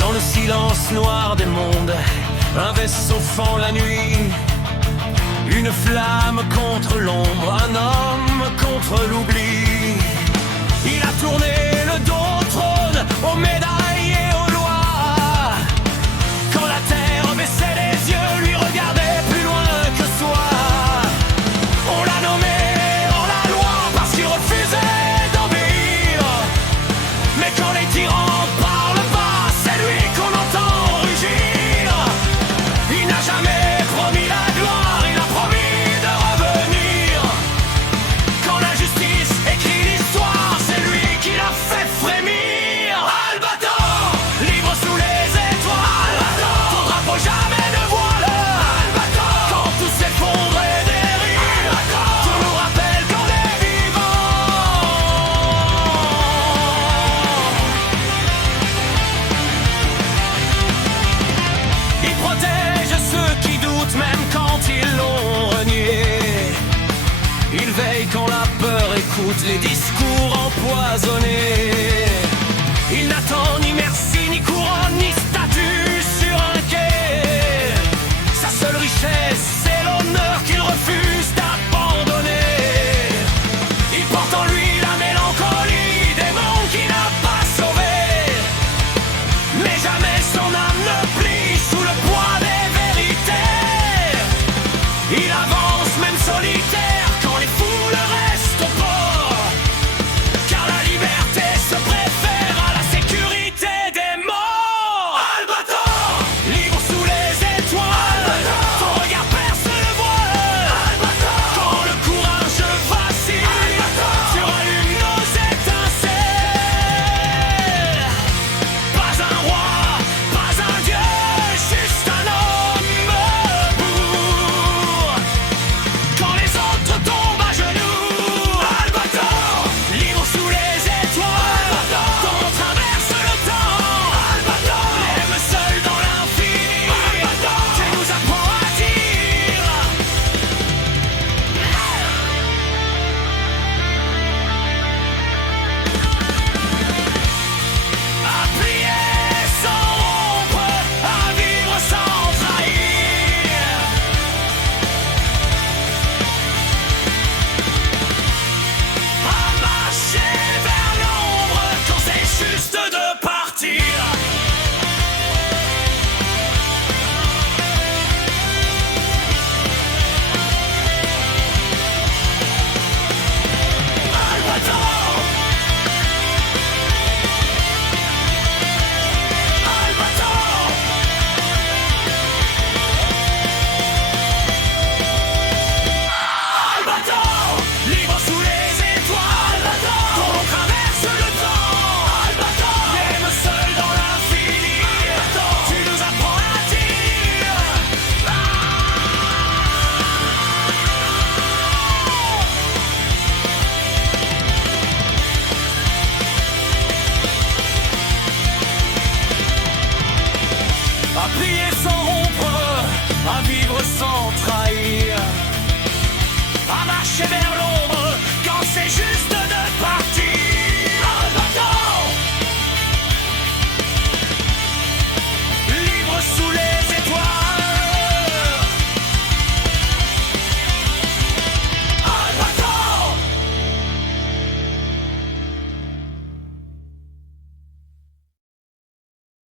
Dans le silence noir des mondes, un vaisseau fend la nuit. Une flamme contre l'ombre, un homme contre l'oubli. Il a tourné le dos au trône, aux médailles et aux lois. Quand la terre baissait les yeux, lui regardait plus loin que soi. On l'a nommé dans la loi parce qu'il refusait d'obéir. Mais quand les tyrans parlent pas, c'est lui qu'on entend rugir. Il n'a jamais promis la gloire, il a promis de revenir. Quand la justice écrit l'histoire, c'est lui qui l'a fait frémir. Albator, libre sous les étoiles. Albator, ton drapeau jamais ne voile. Albator, quand tout s'effondre et dérive. Albator, tu nous rappelles qu'on est vivant. Il protège ceux qui doutent même quand ils l'ont renié. Il veille quand la peur écoute les discours empoisonnés. Il n'attend ni merci, ni couronne, ni statut sur un quai. Sa seule richesse